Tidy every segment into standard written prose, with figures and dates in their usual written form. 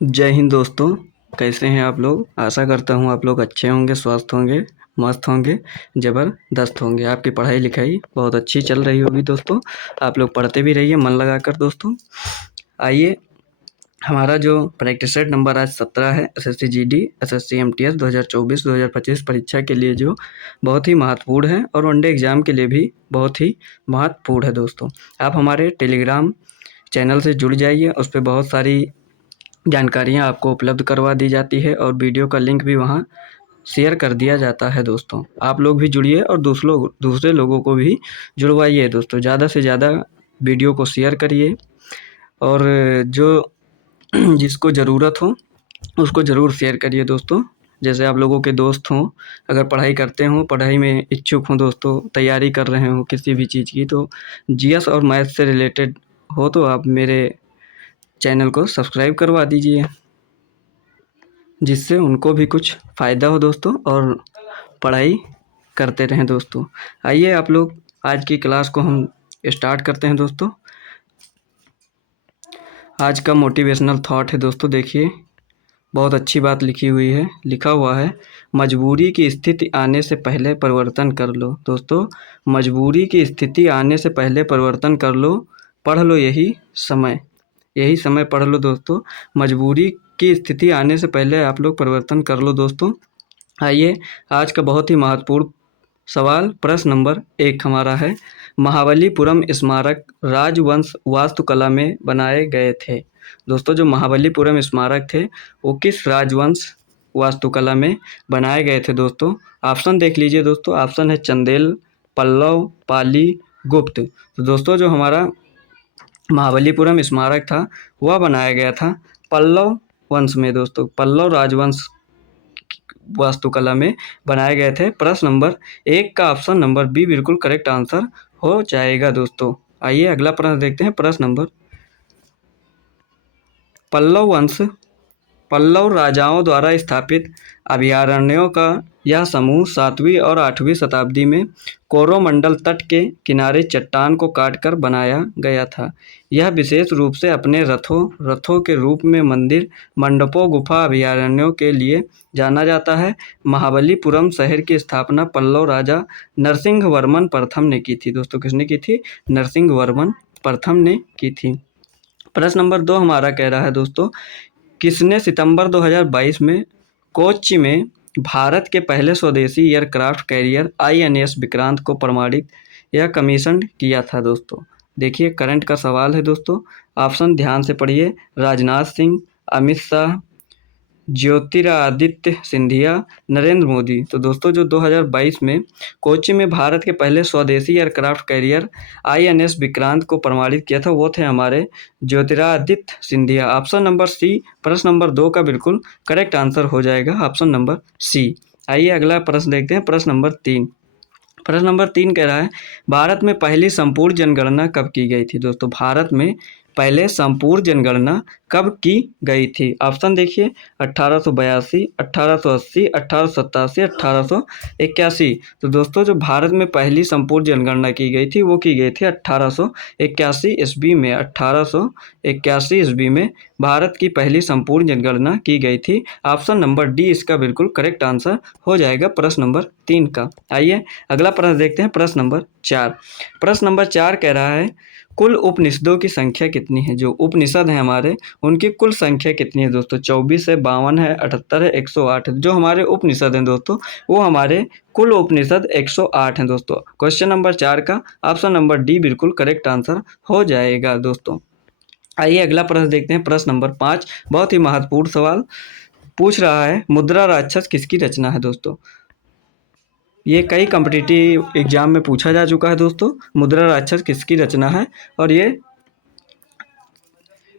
जय हिंद दोस्तों। कैसे हैं आप लोग? आशा करता हूँ आप लोग अच्छे होंगे, स्वस्थ होंगे, मस्त होंगे, ज़बरदस्त होंगे। आपकी पढ़ाई लिखाई बहुत अच्छी चल रही होगी दोस्तों। आप लोग पढ़ते भी रहिए मन लगाकर दोस्तों। आइए, हमारा जो प्रैक्टिस सेट नंबर आज 17 है, एसएससी जीडी, एसएससी एमटीएस 2024-2025 परीक्षा के लिए, जो बहुत ही महत्वपूर्ण है और वनडे एग्ज़ाम के लिए भी बहुत ही महत्वपूर्ण है दोस्तों। आप हमारे टेलीग्राम चैनल से जुड़ जाइए, उस पे बहुत सारी जानकारियाँ आपको उपलब्ध करवा दी जाती है और वीडियो का लिंक भी वहाँ शेयर कर दिया जाता है दोस्तों। आप लोग भी जुड़िए और दूसरे लोगों को भी जुड़वाइए दोस्तों। ज़्यादा से ज़्यादा वीडियो को शेयर करिए और जो जिसको ज़रूरत हो उसको ज़रूर शेयर करिए दोस्तों। जैसे आप लोगों के दोस्त हों, अगर पढ़ाई करते हों, पढ़ाई में इच्छुक हों दोस्तों, तैयारी कर रहे हों किसी भी चीज़ की, तो जीएस और मैथ से रिलेटेड हो तो आप मेरे चैनल को सब्सक्राइब करवा दीजिए, जिससे उनको भी कुछ फ़ायदा हो दोस्तों और पढ़ाई करते रहें दोस्तों। आइए आप लोग, आज की क्लास को हम स्टार्ट करते हैं दोस्तों। आज का मोटिवेशनल थॉट है दोस्तों, देखिए बहुत अच्छी बात लिखी हुई है। लिखा हुआ है, मजबूरी की स्थिति आने से पहले परिवर्तन कर लो। दोस्तों, मजबूरी की स्थिति आने से पहले परिवर्तन कर लो, पढ़ लो यही समय पढ़ लो दोस्तों। मजबूरी की स्थिति आने से पहले आप लोग परिवर्तन कर लो दोस्तों। आइए, आज का बहुत ही महत्वपूर्ण सवाल, प्रश्न नंबर 1 हमारा है, महाबलीपुरम स्मारक राजवंश वास्तुकला में बनाए गए थे। दोस्तों, जो महाबलीपुरम स्मारक थे वो किस राजवंश वास्तुकला में बनाए गए थे दोस्तों? ऑप्शन देख लीजिए दोस्तों। ऑप्शन है चंदेल, पल्लव, पाली, गुप्त। तो दोस्तों, जो हमारा महाबलीपुरम स्मारक था वह बनाया गया था पल्लव वंश में दोस्तों। पल्लव राजवंश वास्तुकला में बनाए गए थे। प्रश्न नंबर 1 का ऑप्शन नंबर बी बिल्कुल करेक्ट आंसर हो जाएगा दोस्तों। आइए अगला प्रश्न देखते हैं। प्रश्न नंबर, पल्लव वंश, पल्लव राजाओं द्वारा स्थापित अभयारण्यों का यह समूह 7वीं और 8वीं शताब्दी में कोरोमंडल तट के किनारे चट्टान को काटकर बनाया गया था। यह विशेष रूप से अपने रथों के रूप में मंदिर, मंडपों, गुफा अभयारण्यों के लिए जाना जाता है। महाबलीपुरम शहर की स्थापना पल्लव राजा नरसिंहवर्मन प्रथम ने की थी दोस्तों। किसने की थी? नरसिंहवर्मन प्रथम ने की थी। प्रश्न नंबर 2 हमारा कह रहा है दोस्तों, किसने सितंबर 2022 में कोच्चि में भारत के पहले स्वदेशी एयरक्राफ्ट कैरियर आईएनएस विक्रांत को प्रमाणित या कमीशन किया था दोस्तों? देखिए, करंट का सवाल है दोस्तों। ऑप्शन ध्यान से पढ़िए। राजनाथ सिंह, अमित शाह, ज्योतिरादित्य सिंधिया, नरेंद्र मोदी। तो दोस्तों, जो 2022 में कोच्चि में भारत के पहले स्वदेशी एयरक्राफ्ट कैरियर आईएनएस विक्रांत को प्रमाणित किया था वो थे हमारे Jyotiraditya Scindia. Option number C प्रश्न नंबर 2 का बिल्कुल करेक्ट आंसर हो जाएगा, ऑप्शन नंबर सी। आइए अगला प्रश्न देखते हैं। प्रश्न नंबर 3। प्रश्न नंबर 3 कह रहा है, भारत में पहली संपूर्ण जनगणना कब की गई थी दोस्तों? भारत में पहले संपूर्ण जनगणना कब की गई थी? ऑप्शन देखिए, 1882, 1880, 1887, 1881। तो दोस्तों, जो भारत में पहली संपूर्ण जनगणना की गई थी वो की गई थी 1881 ईस्वी में। 1881 ईस्वी में भारत की पहली संपूर्ण जनगणना की गई थी। ऑप्शन नंबर डी इसका बिल्कुल करेक्ट आंसर हो जाएगा प्रश्न नंबर 3 का। आइए अगला प्रश्न देखते हैं। प्रश्न नंबर 4। प्रश्न नंबर 4 कह रहा है, कुल उपनिषदों की संख्या कितनी है? जो उपनिषद हैं हमारे, उनकी कुल संख्या कितनी है दोस्तों? 24 है, 52 है, 78 है, 108 है। जो हमारे उपनिषद हैं दोस्तों वो हमारे कुल उपनिषद 108 हैं दोस्तों। क्वेश्चन नंबर 4 का ऑप्शन नंबर डी बिल्कुल करेक्ट आंसर हो जाएगा दोस्तों। आइए अगला प्रश्न देखते हैं। प्रश्न नंबर 5 बहुत ही महत्वपूर्ण सवाल पूछ रहा है, मुद्रा राक्षस किसकी रचना है दोस्तों? ये कई कॉम्पिटिटिव एग्जाम में पूछा जा चुका है दोस्तों। मुद्रा राक्षस किसकी रचना है? और ये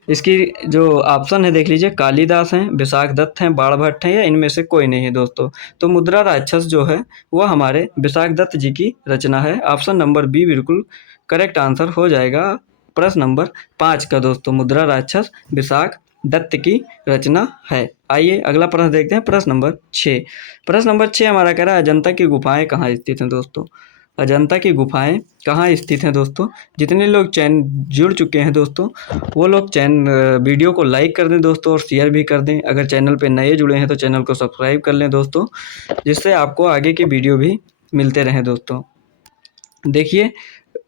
इसकी जो ऑप्शन है देख लीजिए, कालिदास हैं, विशाख दत्त हैं, बाणभट्ट हैं, या इनमें से कोई नहीं है दोस्तों। तो मुद्रा राक्षस जो है वह हमारे विशाख दत्त जी की रचना है। ऑप्शन नंबर बी बिल्कुल करेक्ट आंसर हो जाएगा प्रश्न नंबर 5 का दोस्तों। मुद्रा राक्षस विशाख दत्त की रचना है। आइए अगला प्रश्न देखते हैं। प्रश्न नंबर 6। प्रश्न नंबर 6 हमारा कह रहा है, अजंता की गुफाएं कहाँ स्थित हैं दोस्तों? अजंता की गुफाएं कहाँ स्थित हैं दोस्तों? जितने लोग चैन जुड़ चुके हैं दोस्तों, वो लोग वीडियो को लाइक कर दें दोस्तों और शेयर भी कर दें। अगर चैनल पे नए जुड़े हैं तो चैनल को सब्सक्राइब कर लें दोस्तों, जिससे आपको आगे की वीडियो भी मिलते रहें दोस्तों। देखिए,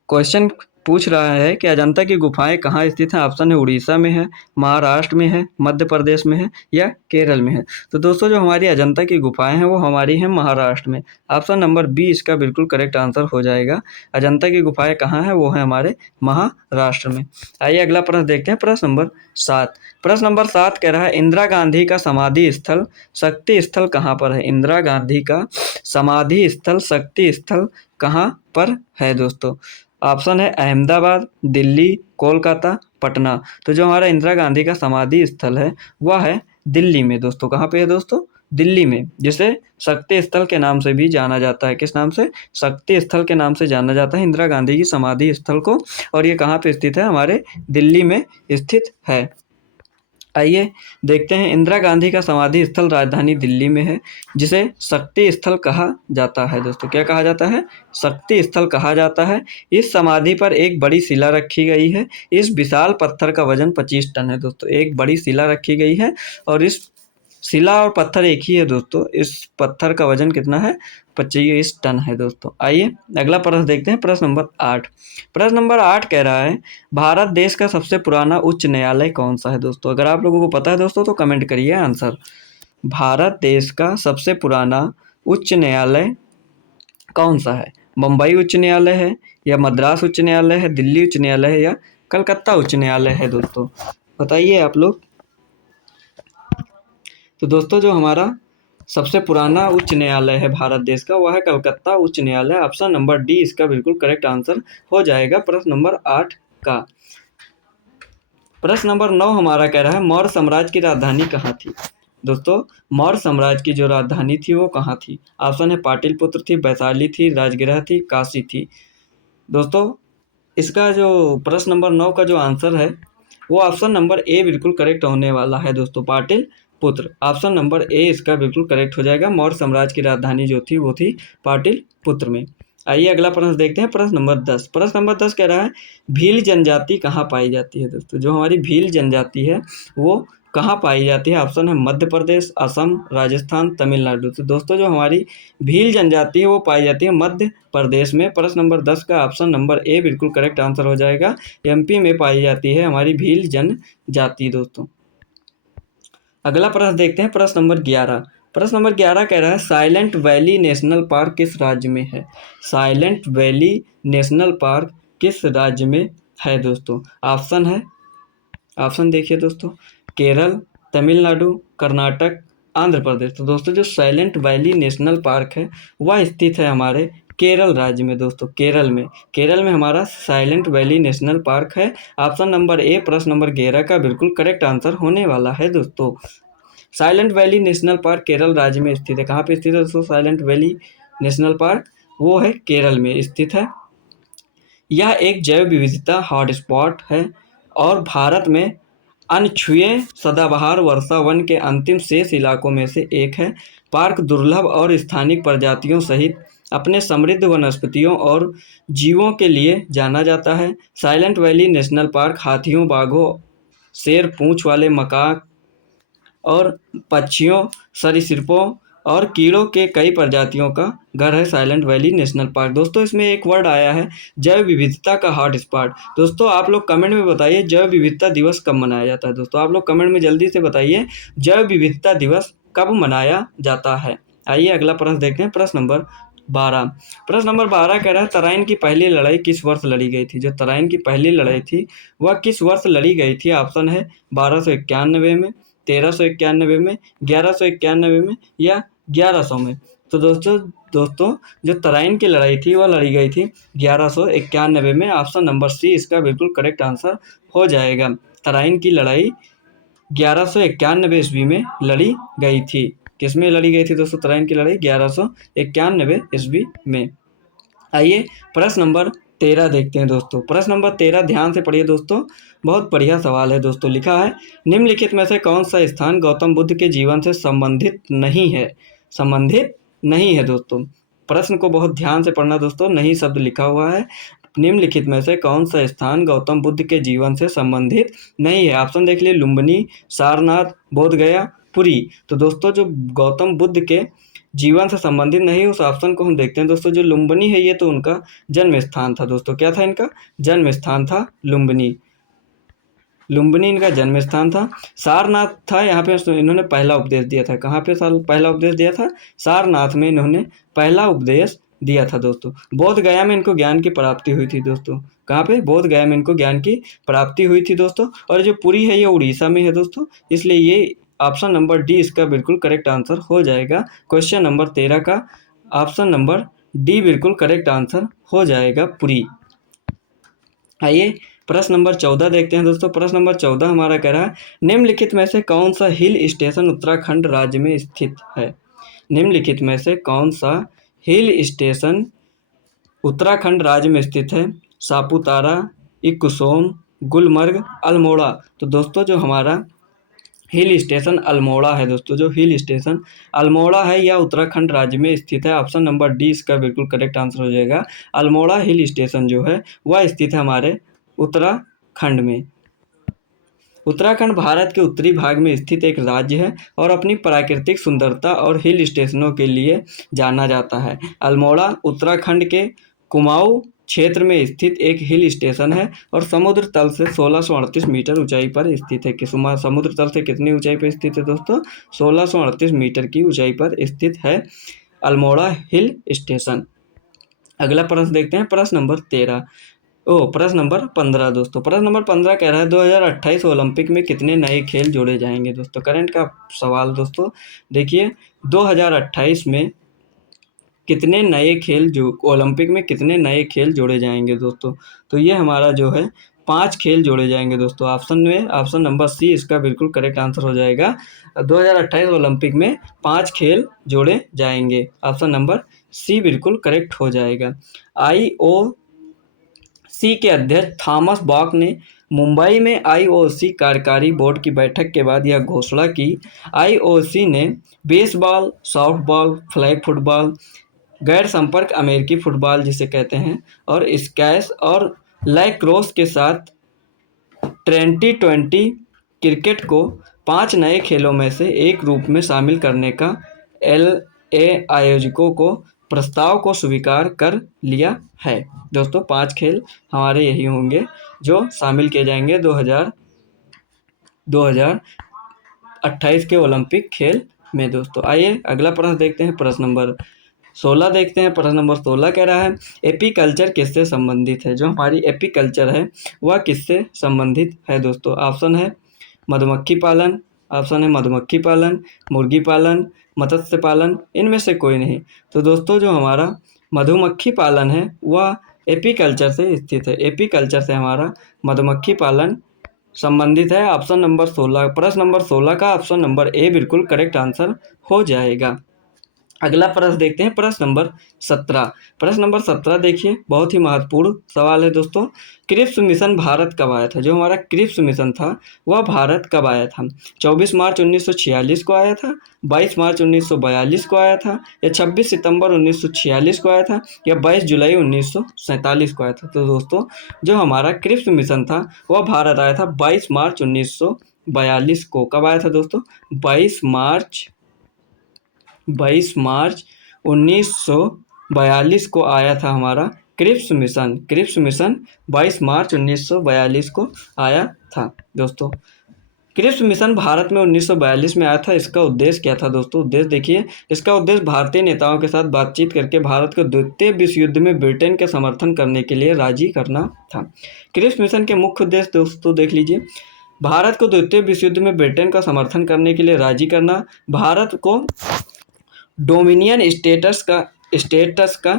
क्वेश्चन पूछ रहा है कि अजंता की गुफाएं कहाँ स्थित हैं। ऑप्शन है उड़ीसा में है, महाराष्ट्र में है, मध्य प्रदेश में है या केरल में है। तो दोस्तों जो हमारी अजंता की गुफाएं हैं वो हमारी हैं महाराष्ट्र में। ऑप्शन नंबर बी इसका बिल्कुल करेक्ट आंसर हो जाएगा। अजंता की गुफाएं कहाँ हैं? वो है हमारे महाराष्ट्र में। आइए अगला प्रश्न देखते हैं, प्रश्न नंबर 7। प्रश्न नंबर 7 कह रहा है इंदिरा गांधी का समाधि स्थल, शक्ति स्थल कहाँ पर है? इंदिरा गांधी का समाधि स्थल, शक्ति स्थल कहाँ पर है दोस्तों? ऑप्शन है अहमदाबाद, दिल्ली, कोलकाता, पटना। तो जो हमारा इंदिरा गांधी का समाधि स्थल है वह है दिल्ली में दोस्तों। कहाँ पे है दोस्तों? दिल्ली में, जिसे शक्ति स्थल के नाम से भी जाना जाता है। किस नाम से? शक्ति स्थल के नाम से जाना जाता है इंदिरा गांधी की समाधि स्थल को। और ये कहाँ पे स्थित है? हमारे दिल्ली में स्थित है। आइए देखते हैं, इंदिरा गांधी का समाधि स्थल राजधानी दिल्ली में है, जिसे शक्ति स्थल कहा जाता है दोस्तों। क्या कहा जाता है? शक्ति स्थल कहा जाता है। इस समाधि पर एक बड़ी शिला रखी गई है। इस विशाल पत्थर का वजन 25 टन है दोस्तों। एक बड़ी शिला रखी गई है और इस शिला और पत्थर एक ही है दोस्तों। इस पत्थर का वजन कितना है? 25 टन है दोस्तों। आइए अगला प्रश्न देखते हैं, प्रश्न नंबर 8। प्रश्न नंबर 8 कह रहा है भारत देश का सबसे पुराना उच्च न्यायालय कौन सा है दोस्तों? अगर आप लोगों को पता है दोस्तों तो कमेंट करिए आंसर। भारत देश का सबसे पुराना उच्च न्यायालय कौन सा है? बम्बई उच्च न्यायालय है, या मद्रास उच्च न्यायालय है, दिल्ली उच्च न्यायालय है, या कलकत्ता उच्च न्यायालय है दोस्तों? बताइए आप लोग। तो दोस्तों जो हमारा सबसे पुराना उच्च न्यायालय है भारत देश का वह है कलकत्ता उच्च न्यायालय। ऑप्शन नंबर डी इसका बिल्कुल करेक्ट आंसर हो जाएगा प्रश्न नंबर 8 का। प्रश्न नंबर 9 हमारा कह रहा है मौर्य साम्राज्य की राजधानी कहाँ थी? दोस्तों मौर्य साम्राज्य की जो राजधानी थी वो कहाँ थी? ऑप्शन है पाटलिपुत्र थी, वैशाली थी, राजगृह थी, काशी थी। दोस्तों इसका जो प्रश्न नंबर 9 का जो आंसर है वो ऑप्शन नंबर ए बिल्कुल करेक्ट होने वाला है दोस्तों, पाटलिपुत्र। ऑप्शन नंबर ए इसका बिल्कुल करेक्ट हो जाएगा। मौर्य साम्राज्य की राजधानी जो थी वो थी पाटलिपुत्र में। आइए अगला प्रश्न देखते हैं, प्रश्न नंबर 10। प्रश्न नंबर 10 कह रहा है भील जनजाति कहाँ पाई जाती है दोस्तों? जो हमारी भील जनजाति है वो कहाँ पाई जाती है? ऑप्शन है मध्य प्रदेश, असम, राजस्थान, तमिलनाडु। तो दोस्तों जो हमारी भील जनजाति है वो पाई जाती है मध्य प्रदेश में। प्रश्न नंबर 10 का ऑप्शन नंबर ए बिल्कुल करेक्ट आंसर हो जाएगा। एमपी में पाई जाती है हमारी भील जनजाति दोस्तों। अगला प्रश्न देखते हैं, प्रश्न नंबर 11। प्रश्न नंबर 11 कह रहा है साइलेंट वैली नेशनल पार्क किस राज्य में है? साइलेंट वैली नेशनल पार्क किस राज्य में है दोस्तों? ऑप्शन है, ऑप्शन देखिए दोस्तों, केरल, तमिलनाडु, कर्नाटक, आंध्र प्रदेश। तो दोस्तों जो साइलेंट वैली नेशनल पार्क है वह स्थित है हमारे केरल राज्य में दोस्तों। केरल में हमारा साइलेंट वैली नेशनल पार्क है। ऑप्शन नंबर ए प्रश्न नंबर 11 का बिल्कुल करेक्ट आंसर होने वाला है दोस्तों। Silent valley national park Kerala राज्य में स्थित है। कहाँ पे स्थित है दोस्तों साइलेंट वैली नेशनल पार्क? वो है केरल में स्थित है। यह एक जैव विविधता हॉटस्पॉट है और भारत में अनछुए सदाबहार वर्षा वन के अंतिम शेष इलाकों में से एक है। पार्क दुर्लभ और स्थानिक प्रजातियों सहित अपने समृद्ध वनस्पतियों और जीवों के लिए जाना जाता है। साइलेंट वैली नेशनल पार्क हाथियों, बाघों, शेर, पूंछ वाले मकाक और पक्षियों, सरीसृपों और कीड़ों के कई प्रजातियों का घर है साइलेंट वैली नेशनल पार्क। दोस्तों इसमें एक वर्ड आया है जैव विविधता का हॉट स्पॉट। दोस्तों आप लोग कमेंट में बताइए जैव विविधता दिवस कब मनाया जाता है? दोस्तों आप लोग कमेंट में जल्दी से बताइए जैव विविधता दिवस कब मनाया जाता है। आइए अगला प्रश्न देखते हैं, प्रश्न नंबर 12। प्रश्न नंबर 12 कह रहा है तराइन की पहली लड़ाई किस वर्ष लड़ी गई थी? जो तराइन की पहली लड़ाई थी वह किस वर्ष लड़ी गई थी? ऑप्शन है 1291 में, 1391 में, 1191 में या 1100 में। तो दोस्तों जो तराइन की लड़ाई थी वह लड़ी गई थी 1191 में। ऑप्शन नंबर सी इसका बिल्कुल करेक्ट आंसर हो जाएगा। तराइन की लड़ाई 1191 ईस्वी में लड़ी गई थी। किस में लड़ी गई थी दोस्तों तराइन की लड़ाई? 1191 ईस्वी में। आइए प्रश्न नंबर 13 देखते हैं दोस्तों। प्रश्न नंबर 13 ध्यान से पढ़िए दोस्तों, बहुत बढ़िया सवाल है दोस्तों। लिखा है निम्नलिखित में से कौन सा स्थान गौतम बुद्ध के जीवन से संबंधित नहीं है? संबंधित नहीं है दोस्तों। प्रश्न को बहुत ध्यान से पढ़ना दोस्तों, नहीं शब्द लिखा हुआ है। निम्नलिखित में से कौन सा स्थान गौतम बुद्ध के जीवन से संबंधित नहीं है? ऑप्शन देख लिए, लुम्बिनी, सारनाथ, बोधगया, पुरी। तो दोस्तों जो गौतम बुद्ध के जीवन से संबंधित नहीं, उस ऑप्शन को हम देखते हैं दोस्तों। जो लुम्बिनी है ये तो उनका जन्म स्थान था दोस्तों। क्या था इनका? जन्म स्थान था लुम्बिनी। लुम्बिनी इनका जन्म स्थान था। सारनाथ था, यहाँ पे इन्होंने पहला उपदेश दिया था। कहाँ पे पहला उपदेश दिया था? सारनाथ में इन्होंने पहला उपदेश दिया था दोस्तों। बोध गया में इनको ज्ञान की प्राप्ति हुई थी दोस्तों। कहाँ पे? बोध गया में इनको ज्ञान की प्राप्ति हुई थी दोस्तों। और जो पुरी है ये उड़ीसा में है दोस्तों, इसलिए ये ऑप्शन नंबर डी इसका बिल्कुल करेक्ट आंसर हो जाएगा। क्वेश्चन नंबर 13 का ऑप्शन नंबर डी बिल्कुल करेक्ट आंसर हो जाएगा, पुरी। आइए प्रश्न नंबर 14 देखते हैं दोस्तों। प्रश्न नंबर 14 हमारा कह रहा है, निम्नलिखित में से कौन सा हिल स्टेशन उत्तराखंड राज्य में स्थित है? निम्नलिखित में से कौन सा हिल स्टेशन उत्तराखंड राज्य में स्थित है? सापुतारा, इकुसोम, गुलमर्ग, अल्मोड़ा। तो दोस्तों जो हमारा हिल स्टेशन अल्मोड़ा है दोस्तों, जो हिल स्टेशन अल्मोड़ा है यह उत्तराखंड राज्य में स्थित है। ऑप्शन नंबर डी इसका बिल्कुल करेक्ट आंसर हो जाएगा। अल्मोड़ा हिल स्टेशन जो है वह स्थित है हमारे उत्तराखंड में। उत्तराखंड भारत के उत्तरी भाग में स्थित एक राज्य है और अपनी प्राकृतिक सुंदरता और हिल स्टेशनों के लिए जाना जाता है। अल्मोड़ा उत्तराखंड के कुमाऊं क्षेत्र में स्थित एक हिल स्टेशन है और समुद्र तल से 1638 मीटर ऊंचाई पर स्थित है। समुद्र तल से कितनी ऊंचाई पर स्थित है दोस्तों? 1638 मीटर की ऊंचाई पर स्थित है अल्मोड़ा हिल स्टेशन। अगला प्रश्न देखते हैं, प्रश्न नंबर 15 दोस्तों। प्रश्न नंबर 15 कह रहा है 2028 ओलंपिक में कितने नए खेल जोड़े जाएंगे दोस्तों? करंट का सवाल दोस्तों। देखिए 2028 में कितने नए खेल जो ओलंपिक में कितने नए खेल जोड़े जाएंगे दोस्तों? तो ये हमारा जो है 5 खेल जोड़े जाएंगे दोस्तों। ऑप्शन नंबर सी इसका बिल्कुल करेक्ट आंसर हो जाएगा। 2028 ओलंपिक में 5 खेल जोड़े जाएंगे। ऑप्शन नंबर सी बिल्कुल करेक्ट हो जाएगा। IOC के अध्यक्ष थॉमस बॉक ने मुंबई में IOC कार्यकारी बोर्ड की बैठक के बाद यह घोषणा की। IOC ने बेसबॉल, सॉफ्टबॉल, फ्लैग फुटबॉल, गैर संपर्क अमेरिकी फुटबॉल जिसे कहते हैं, और स्क्वैश और लैक्रोस के साथ 2020 क्रिकेट को 5 नए खेलों में से एक रूप में शामिल करने का LA आयोजकों को प्रस्ताव को स्वीकार कर लिया है दोस्तों। 5 खेल हमारे यही होंगे जो शामिल किए जाएंगे 2028 के ओलंपिक खेल में दोस्तों। आइए अगला प्रश्न देखते हैं, प्रश्न नंबर 16 देखते हैं। प्रश्न नंबर 16 कह रहा है, एपीकल्चर किससे संबंधित है? जो हमारी एपीकल्चर है वह किससे संबंधित है दोस्तों? ऑप्शन है मधुमक्खी पालन, मुर्गी पालन, मत्स्य पालन, इनमें से कोई नहीं। तो दोस्तों जो हमारा मधुमक्खी पालन है वह एपीकल्चर से स्थित है। एपीकल्चर से हमारा मधुमक्खी पालन संबंधित है। ऑप्शन नंबर 16, प्रश्न नंबर 16 का ऑप्शन नंबर ए बिल्कुल करेक्ट आंसर हो जाएगा। अगला प्रश्न देखते हैं, प्रश्न नंबर 17। प्रश्न नंबर 17 देखिए, बहुत ही महत्वपूर्ण सवाल है दोस्तों। क्रिप्स मिशन भारत कब आया था? जो हमारा क्रिप्स मिशन था वह भारत कब आया था? 24 मार्च 1946 को आया था, 22 मार्च 1942 को आया था, या 26 सितंबर 1946 को आया था, या 22 जुलाई 1947 को आया था? तो दोस्तों जो हमारा क्रिप्स मिशन था वह भारत आया था 22 मार्च 1942 को। कब आया था दोस्तों? 22 मार्च 1942 को आया था हमारा क्रिप्स मिशन। क्रिप्स मिशन 22 मार्च 1942 को आया था दोस्तों। क्रिप्स मिशन भारत में 1942 में आया था। इसका उद्देश्य क्या था दोस्तों? उद्देश्य देखिए, इसका उद्देश्य भारतीय नेताओं के साथ बातचीत करके भारत को द्वितीय विश्व युद्ध में ब्रिटेन के समर्थन करने के लिए राजी करना था। क्रिप्स मिशन के मुख्य उद्देश्य दोस्तों देख लीजिए, भारत को द्वितीय विश्व युद्ध में ब्रिटेन का समर्थन करने के लिए राजी करना, भारत को डोमिनियन स्टेटस का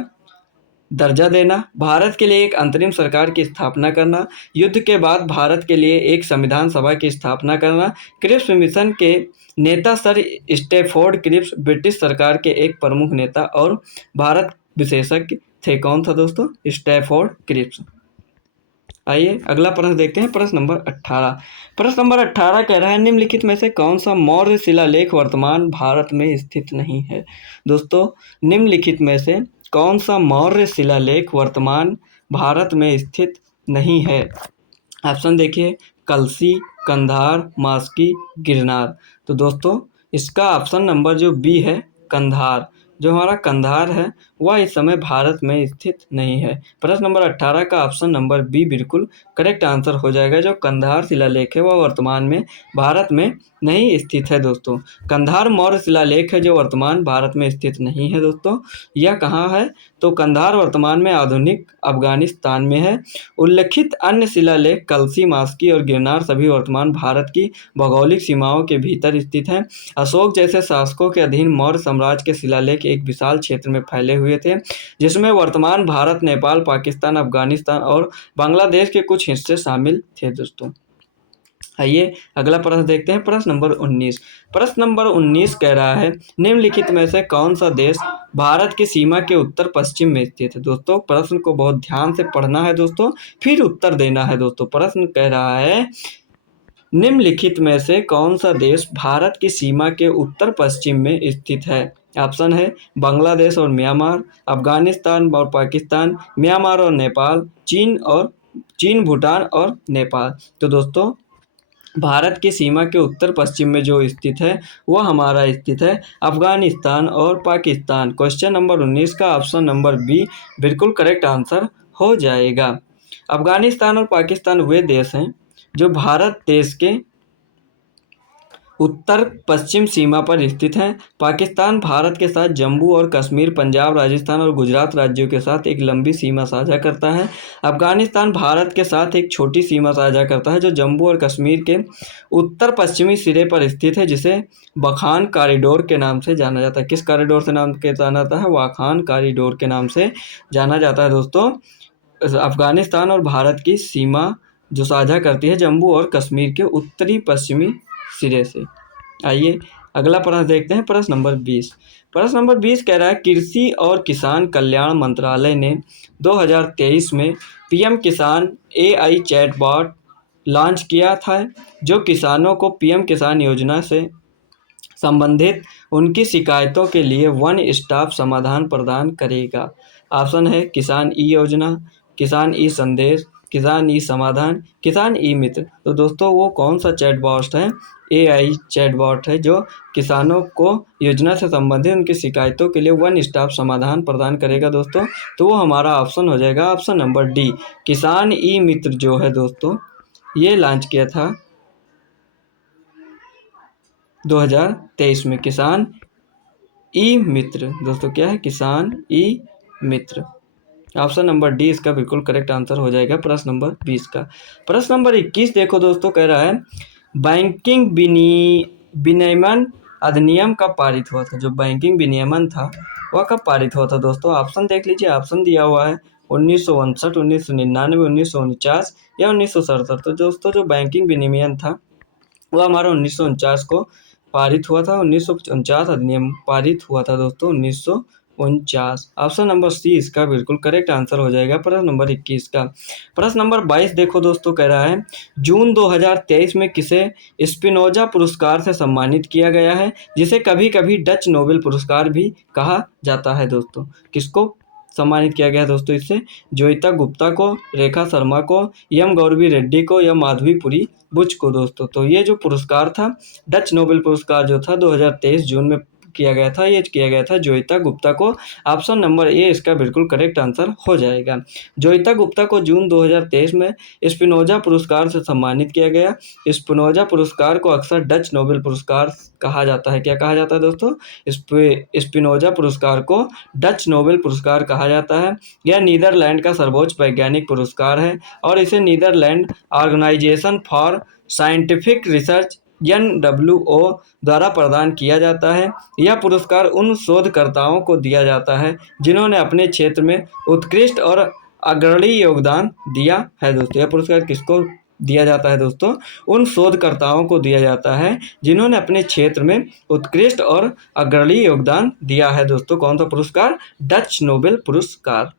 दर्जा देना, भारत के लिए एक अंतरिम सरकार की स्थापना करना, युद्ध के बाद भारत के लिए एक संविधान सभा की स्थापना करना। क्रिप्स मिशन के नेता सर स्टैफोर्ड क्रिप्स ब्रिटिश सरकार के एक प्रमुख नेता और भारत विशेषज्ञ थे। कौन था दोस्तों? Stafford Cripps. आइए अगला प्रश्न देखते हैं, प्रश्न नंबर 18। प्रश्न नंबर 18 कह रहा है, निम्नलिखित में से कौन सा मौर्य शिलालेख वर्तमान भारत में स्थित नहीं है? दोस्तों निम्नलिखित में से कौन सा मौर्य शिलालेख वर्तमान भारत में स्थित नहीं है? ऑप्शन देखिए, कलसी, कंधार, मास्की, गिरनार। तो दोस्तों इसका ऑप्शन नंबर जो बी है, कंधार, जो हमारा कंधार है वह इस समय भारत में स्थित नहीं है। प्रश्न नंबर 18 का ऑप्शन नंबर बी बिल्कुल करेक्ट आंसर हो जाएगा। जो कंधार शिलालेख है वह वर्तमान में भारत में नहीं स्थित है दोस्तों। कंधार मौर्य शिलालेख है जो वर्तमान भारत में स्थित नहीं है दोस्तों। यह कहाँ है? तो कंधार वर्तमान में आधुनिक अफगानिस्तान में है। उल्लिखित अन्य शिलालेख कलसी, मास्की और गिरनार सभी वर्तमान भारत की भौगोलिक सीमाओं के भीतर स्थित हैं। अशोक जैसे शासकों के अधीन मौर्य साम्राज्य के शिलालेख एक विशाल क्षेत्र में फैले हुए थे, जिसमें वर्तमान भारत, नेपाल, पाकिस्तान, अफगानिस्तान और बांग्लादेश के कुछ हिस्से शामिल थे दोस्तों। आइए अगला प्रश्न देखते हैं, प्रश्न नंबर 19। प्रश्न नंबर 19 कह रहा है, निम्नलिखित में से कौन सा देश भारत की सीमा के उत्तर पश्चिम में स्थित है? दोस्तों प्रश्न को बहुत ध्यान से पढ़ना है दोस्तों, फिर उत्तर देना है दोस्तों। प्रश्न कह रहा है, निम्नलिखित में से कौन सा देश भारत की सीमा के उत्तर पश्चिम में स्थित है? ऑप्शन है बांग्लादेश और म्यांमार, अफगानिस्तान और पाकिस्तान, म्यांमार और नेपाल, चीन, भूटान और नेपाल। तो दोस्तों भारत की सीमा के उत्तर पश्चिम में जो स्थित है वह हमारा स्थित है अफगानिस्तान और पाकिस्तान। क्वेश्चन नंबर 19 का ऑप्शन नंबर बी बिल्कुल करेक्ट आंसर हो जाएगा। अफगानिस्तान और पाकिस्तान वे देश हैं जो भारत देश के उत्तर पश्चिम सीमा पर स्थित हैं। पाकिस्तान भारत के साथ जम्मू और कश्मीर, पंजाब, राजस्थान और गुजरात राज्यों के साथ एक लंबी सीमा साझा करता है। अफगानिस्तान भारत के साथ एक छोटी सीमा साझा करता है जो जम्मू और कश्मीर के उत्तर पश्चिमी सिरे पर स्थित है, जिसे वाखान कॉरिडोर के नाम से जाना जाता है। किस कॉरिडोर से नाम के जाना जाता है? वाखान कॉरिडोर के नाम से जाना जाता है दोस्तों। अफगानिस्तान और भारत की सीमा जो साझा करती है जम्मू और कश्मीर के उत्तरी पश्चिमी सिरे से। आइए अगला प्रश्न देखते हैं, प्रश्न नंबर 20। प्रश्न नंबर 20 कह रहा है, कृषि और किसान कल्याण मंत्रालय ने 2023 में पीएम किसान एआई चैटबॉट लॉन्च किया था, जो किसानों को पीएम किसान योजना से संबंधित उनकी शिकायतों के लिए वन स्टॉप समाधान प्रदान करेगा। ऑप्शन है किसान ई योजना, किसान ई संदेश, किसान ई समाधान, किसान ई मित्र। तो दोस्तों वो कौन सा चैटबॉट है? एआई चैटबॉट है जो किसानों को योजना से संबंधित उनकी शिकायतों के लिए वन स्टॉप समाधान प्रदान करेगा दोस्तों। तो वो हमारा ऑप्शन हो जाएगा ऑप्शन नंबर डी, किसान ई मित्र जो है दोस्तों ये लॉन्च किया था 2023 में। किसान ई मित्र दोस्तों क्या है? किसान ई मित्र। ऑप्शन नंबर डी इसका बिल्कुल करेक्ट आंसर हो जाएगा प्रश्न नंबर 20 का। प्रश्न नंबर 21 देखो दोस्तों, कह रहा है बैंकिंग विनियमन अधिनियम कब पारित हुआ था? जो बैंकिंग विनियमन था वह कब पारित हुआ था दोस्तों? ऑप्शन देख लीजिए, ऑप्शन दिया हुआ है 1959, 1999, 1949 या 1967। तो दोस्तों जो बैंकिंग विनियमन था वह हमारा 1949 को पारित हुआ था। 1949 अधिनियम पारित हुआ था दोस्तों 1949। ऑप्शन नंबर सी इसका बिल्कुल करेक्ट आंसर हो जाएगा प्रश्न नंबर 21 का। प्रश्न नंबर 22 देखो दोस्तों, कह रहा है जून 2023 में किसे स्पिनोजा पुरस्कार से सम्मानित किया गया है, जिसे कभी कभी डच नोबेल पुरस्कार भी कहा जाता है दोस्तों? किसको सम्मानित किया गया है दोस्तों इससे? जोईता गुप्ता को, रेखा शर्मा को, एम गौरवी रेड्डी को या माधवीपुरी बुच को दोस्तों। तो ये जो पुरस्कार था डच नोबेल पुरस्कार जो था 2023 जून में किया गया था, ये किया गया था जोईता गुप्ता को। ऑप्शन नंबर ए इसका बिल्कुल करेक्ट आंसर हो जाएगा। जोईता गुप्ता को जून 2023 में स्पिनोजा पुरस्कार से सम्मानित किया गया। स्पिनोजा पुरस्कार को अक्सर डच नोबेल पुरस्कार कहा जाता है। क्या कहा जाता है दोस्तों? स्पिनोजा पुरस्कार को डच नोबेल पुरस्कार कहा जाता है। यह नीदरलैंड का सर्वोच्च वैज्ञानिक पुरस्कार है और इसे Netherland organisation for scientific research NWO द्वारा प्रदान किया जाता है। यह पुरस्कार उन शोधकर्ताओं को दिया जाता है जिन्होंने अपने क्षेत्र में उत्कृष्ट और अग्रणी योगदान दिया है दोस्तों। यह पुरस्कार किसको दिया जाता है दोस्तों? उन शोधकर्ताओं को दिया जाता है जिन्होंने अपने क्षेत्र में उत्कृष्ट और अग्रणी योगदान दिया है दोस्तों। कौन सा पुरस्कार? डच नोबेल पुरस्कार।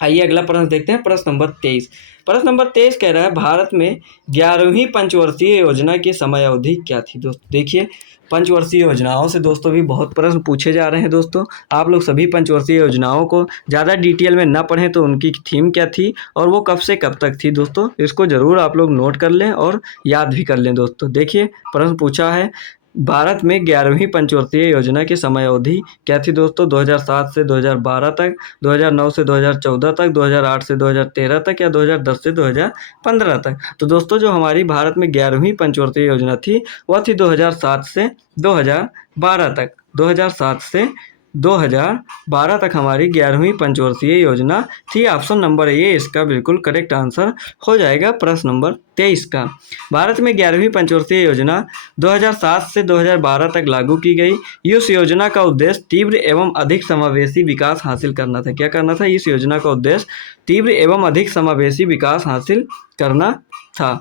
आइए अगला प्रश्न देखते हैं, प्रश्न नंबर 23। प्रश्न नंबर 23 कह रहा है भारत में 11वीं पंचवर्षीय योजना की समय अवधि क्या थी। दोस्तों देखिए, पंचवर्षीय योजनाओं से दोस्तों भी बहुत प्रश्न पूछे जा रहे हैं। दोस्तों आप लोग सभी पंचवर्षीय योजनाओं को ज़्यादा डिटेल में ना पढ़ें तो उनकी थीम क्या थी और वो कब से कब तक थी। दोस्तों इसको ज़रूर आप लोग नोट कर लें और याद भी कर लें। दोस्तों देखिए, प्रश्न पूछा है भारत में 11वीं पंचवर्षीय योजना की समय अवधि क्या थी। दोस्तों 2007 से 2012 तक, 2009 से 2014 तक, 2008 से 2013 तक या 2010 से 2015 तक। तो दोस्तों जो हमारी भारत में 11वीं पंचवर्षीय योजना थी वह थी 2007 से 2012 तक। 2007 से 2012 तक हमारी 11वीं पंचवर्षीय योजना थी। ऑप्शन नंबर ए इसका बिल्कुल करेक्ट आंसर हो जाएगा प्रश्न नंबर 23 का। भारत में 11वीं पंचवर्षीय योजना 2007 से 2012 तक लागू की गई। इस योजना का उद्देश्य तीव्र एवं अधिक समावेशी विकास हासिल करना था। क्या करना था? इस योजना का उद्देश्य तीव्र एवं अधिक समावेशी विकास हासिल करना था।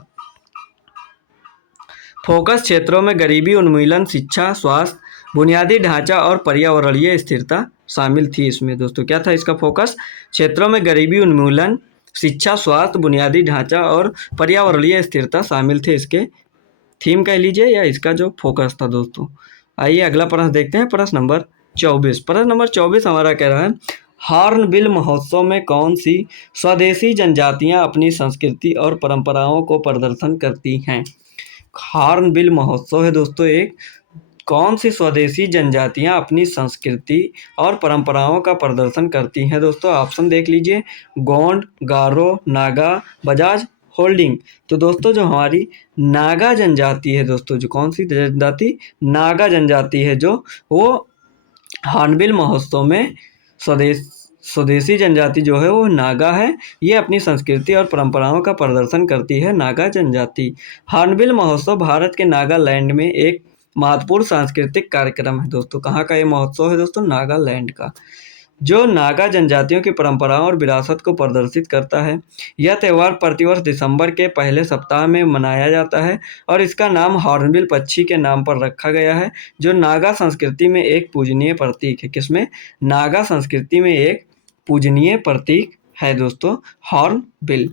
फोकस क्षेत्रों में गरीबी उन्मूलन, शिक्षा, स्वास्थ्य, बुनियादी ढांचा और पर्यावरणीय स्थिरता शामिल थी। इसमें दोस्तों क्या था इसका फोकस? क्षेत्रों में गरीबी उन्मूलन, शिक्षा, स्वास्थ्य, बुनियादी ढांचा और पर्यावरणीय स्थिरता शामिल थे। इसके थीम कह लीजिए या इसका जो फोकस था। दोस्तों आइए अगला प्रश्न देखते हैं, प्रश्न नंबर 24। प्रश्न नंबर 24 हमारा कह रहा है हॉर्नबिल महोत्सव में कौन सी स्वदेशी जनजातियां अपनी संस्कृति और परंपराओं को प्रदर्शन करती हैं। हॉर्नबिल महोत्सव है दोस्तों एक, कौन सी स्वदेशी जनजातियां अपनी संस्कृति और परंपराओं का प्रदर्शन करती हैं। दोस्तों ऑप्शन देख लीजिए, गोंड, गारो, नागा, बजाज होल्डिंग। तो दोस्तों जो हमारी नागा जनजाति है, दोस्तों जो कौन सी जनजाति? नागा जनजाति है जो, वो हॉर्नबिल महोत्सव में स्वदेशी जनजाति जो है वो नागा है। ये अपनी संस्कृति और परंपराओं का प्रदर्शन करती है, नागा जनजाति। हॉर्नबिल महोत्सव भारत के नागालैंड में एक महत्वपूर्ण सांस्कृतिक कार्यक्रम है। दोस्तों कहाँ का ये महोत्सव है? दोस्तों नागालैंड का, जो नागा जनजातियों की परंपराओं और विरासत को प्रदर्शित करता है। यह त्यौहार प्रतिवर्ष दिसंबर के पहले सप्ताह में मनाया जाता है और इसका नाम हॉर्नबिल पक्षी के नाम पर रखा गया है, जो नागा संस्कृति में एक पूजनीय प्रतीक है। किसमें? नागा संस्कृति में एक पूजनीय प्रतीक है दोस्तों हॉर्नबिल।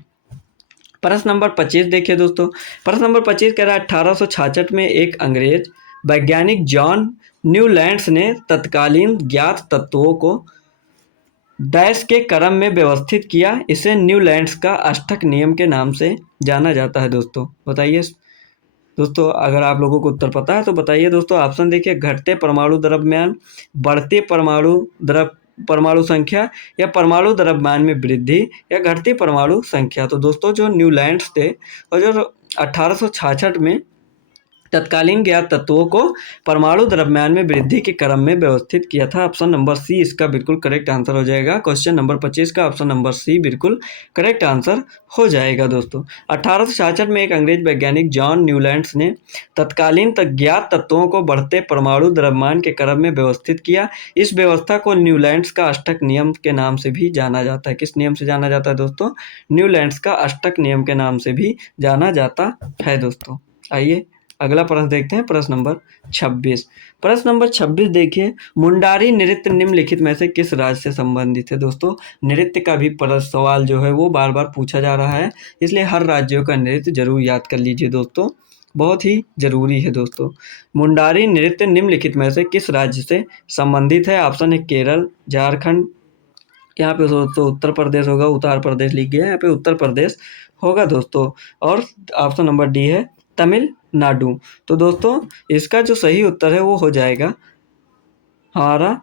प्रश्न नंबर 25 देखिए दोस्तों। प्रश्न नंबर 25 कह रहा है 1866 में एक अंग्रेज वैज्ञानिक जॉन न्यूलैंड्स ने तत्कालीन ज्ञात तत्वों को डैश के क्रम में व्यवस्थित किया। इसे न्यूलैंड्स का अष्टक नियम के नाम से जाना जाता है। दोस्तों बताइए दोस्तों, अगर आप लोगों को उत्तर पता है तो बताइए। दोस्तों ऑप्शन देखिए, घटते परमाणु द्रव्यमान, बढ़ते परमाणु संख्या या परमाणु द्रव्यमान में वृद्धि या घटती परमाणु संख्या। तो दोस्तों जो न्यूलैंड्स थे और जो 1866 में तत्कालीन ज्ञात तत्वों को परमाणु द्रव्यमान में वृद्धि के क्रम में व्यवस्थित किया था। ऑप्शन नंबर सी इसका बिल्कुल करेक्ट आंसर हो जाएगा। क्वेश्चन नंबर 25 का ऑप्शन नंबर सी बिल्कुल करेक्ट आंसर हो जाएगा। दोस्तों 1866 में एक अंग्रेज वैज्ञानिक जॉन न्यूलैंड्स ने तत्कालीन ज्ञात तत्वों को बढ़ते परमाणु द्रव्यमान के क्रम में व्यवस्थित किया। इस व्यवस्था को न्यूलैंड्स का अष्टक नियम के नाम से भी जाना जाता है। किस नियम से जाना जाता है दोस्तों? न्यूलैंड्स का अष्टक नियम के नाम से भी जाना जाता है। दोस्तों आइए अगला प्रश्न देखते हैं, प्रश्न नंबर 26। प्रश्न नंबर 26 देखिए, मुंडारी नृत्य निम्नलिखित में से किस राज्य से संबंधित है। दोस्तों नृत्य का भी सवाल जो है वो बार बार पूछा जा रहा है, इसलिए हर राज्यों का नृत्य जरूर याद कर लीजिए दोस्तों, बहुत ही जरूरी है। दोस्तों मुंडारी नृत्य निम्नलिखित में से किस राज्य से संबंधित है। ऑप्शन है केरल, झारखंड, यहाँ पे दोस्तों उत्तर प्रदेश होगा, उत्तर प्रदेश लिख गया है यहाँ पे, उत्तर प्रदेश होगा दोस्तों। और ऑप्शन नंबर डी है तमिलनाडु। तो दोस्तों इसका जो सही उत्तर है वो हो जाएगा हमारा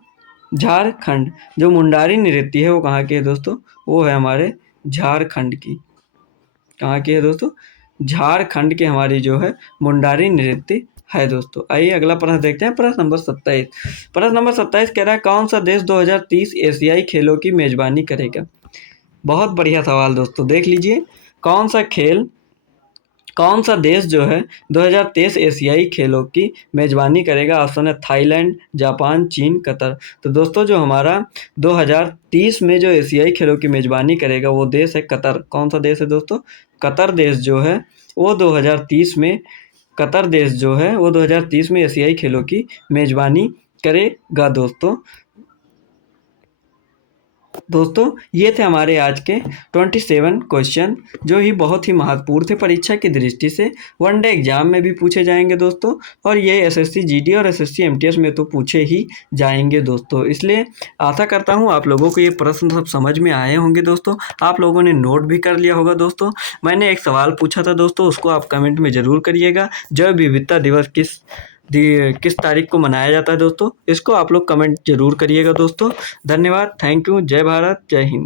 झारखंड। जो मुंडारी नृत्य है वो कहाँ की है दोस्तों? वो है हमारे झारखंड की। कहाँ की है दोस्तों? झारखंड की हमारी जो है मुंडारी नृत्य है। दोस्तों आइए अगला प्रश्न देखते हैं, प्रश्न नंबर 27। प्रश्न नंबर 27 कह रहा है कौन सा देश 2030 एशियाई खेलों की मेजबानी करेगा। बहुत बढ़िया सवाल दोस्तों, देख लीजिए कौन सा देश जो है 2023 एशियाई खेलों की मेजबानी करेगा। ऑप्शन है थाईलैंड, जापान, चीन, कतर। तो दोस्तों जो हमारा 2030 में जो एशियाई खेलों की मेजबानी करेगा वो देश है कतर। कौन सा देश है दोस्तों? कतर देश जो है वो 2030 में, कतर देश जो है वो 2030 में एशियाई खेलों की मेजबानी करेगा। दोस्तों दोस्तों ये थे हमारे आज के 27 क्वेश्चन, जो ही बहुत ही महत्वपूर्ण थे परीक्षा की दृष्टि से। वनडे एग्जाम में भी पूछे जाएंगे दोस्तों, और ये एसएससी जीडी और एसएससी एमटीएस में तो पूछे ही जाएंगे दोस्तों। इसलिए आशा करता हूँ आप लोगों को ये प्रश्न सब समझ में आए होंगे दोस्तों। आप लोगों ने नोट भी कर लिया होगा दोस्तों। मैंने एक सवाल पूछा था दोस्तों, उसको आप कमेंट में ज़रूर करिएगा। जैव विविधता दिवस किस तारीख को मनाया जाता है दोस्तों, इसको आप लोग कमेंट जरूर करिएगा दोस्तों। धन्यवाद, थैंक यू, जय भारत, जय हिंद।